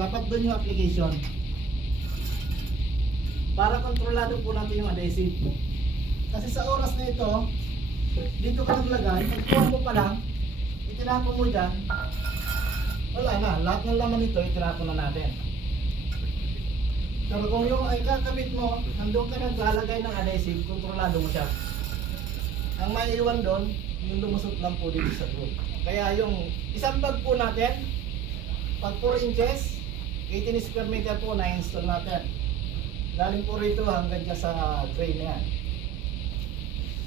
dapat doon yung application. Para kontrolado po natin yung adhesive. Kasi sa oras na ito, dito ka naglagay, pagkuha mo pa lang, itinapon mo dyan, wala na, lahat ng laman nito itinapon na natin. Pero kung yung ay kakabit mo, nandun ka naglalagay ng adhesive, kontrolado mo siya. Ang maiiwan doon, yung lumusot lang po dito sa glue. Kaya yung isang bag po natin, pag 4 inches, 18 square meter po na-install natin. Galing po rito hanggang dyan sa tray na yan.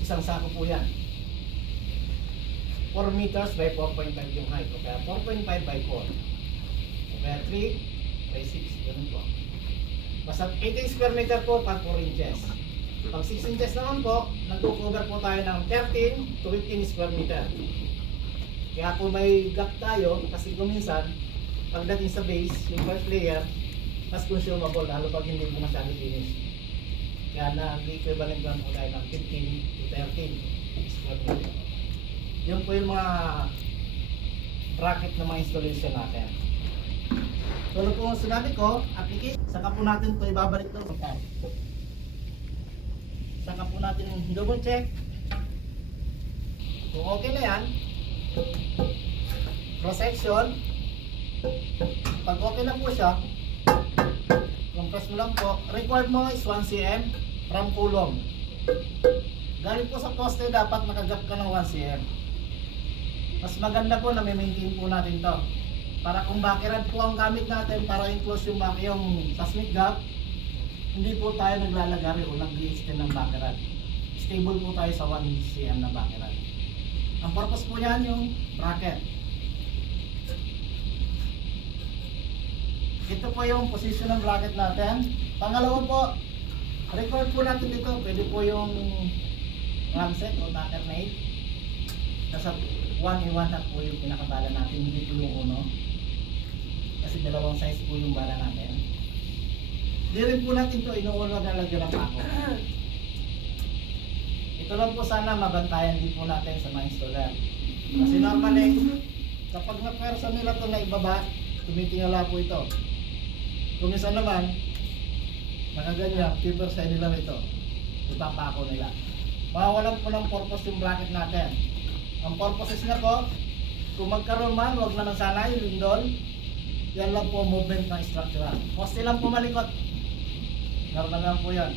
Isang sako po yan. 4 meters by 4.5 yung height. O kaya 4.5 by 4. O kaya 3 by 6. Ganun po. Basta 18 square meter po pag 4 inches. Pag 6 inches naman po, nag-cover po tayo ng 13 to 15 square meter. Kaya po may gap tayo kasi kuminsan, pagdating sa base, yung first layer, mas consumable lalo pag hindi po masyado finish. Kaya na-equivalent lang po tayo ng 15 to 13 square meter. Yun po yung mga bracket na mga installation natin. So po sinabi ko, application, saka po natin ito ibabalik doon sa card. Saka po natin double check. Kung okay na yan, cross section. Pag okay na po siya, compress mo lang po. Required mo is 1 cm from kulong. Galing po sa poste, dapat makagap ka ng 1 cm. Mas maganda po na may-maintain po natin to. Para kung backyard po ang gamit natin para enclose yung seismic gap, hindi po tayo naglalagari o nag-i-extend ng backyard. Stable po tayo sa 1 cm na backyard. Ang purpose po yan yung bracket. Ito po yung position ng bracket natin. Pangalawa po, record po natin dito. Pwede po yung ramset o tacker mate. Nasa 1-in-1 na po yung pinakabala natin. Hindi po yung uno. Kasi dalawang size po yung bala natin. Hindi rin po natin ito inuulo na lagyan ng pako. Ito lang po sana mabantayan din po natin sa mga installer. Kasi normally, kapag na-persa nila ito na ibaba, tumitingala po ito. Kung minsan naman, nakaganyan, paper sa nila ito. Ipapako nila. Mawawalan po ng purpose yung bracket natin. Ang purposes na po, kung magkaroon man, huwag na sana yung lindol. Yan lang po movement ng structure. Poste lang po malikot. Normal lang po yan.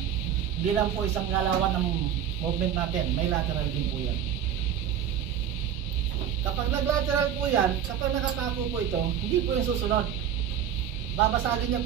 Hindi lang po isang galawan ng movement natin. May lateral din po yan. Kapag nag-lateral po yan, kapag nakapako po ito, hindi po yung susunod. Babasagin niya po.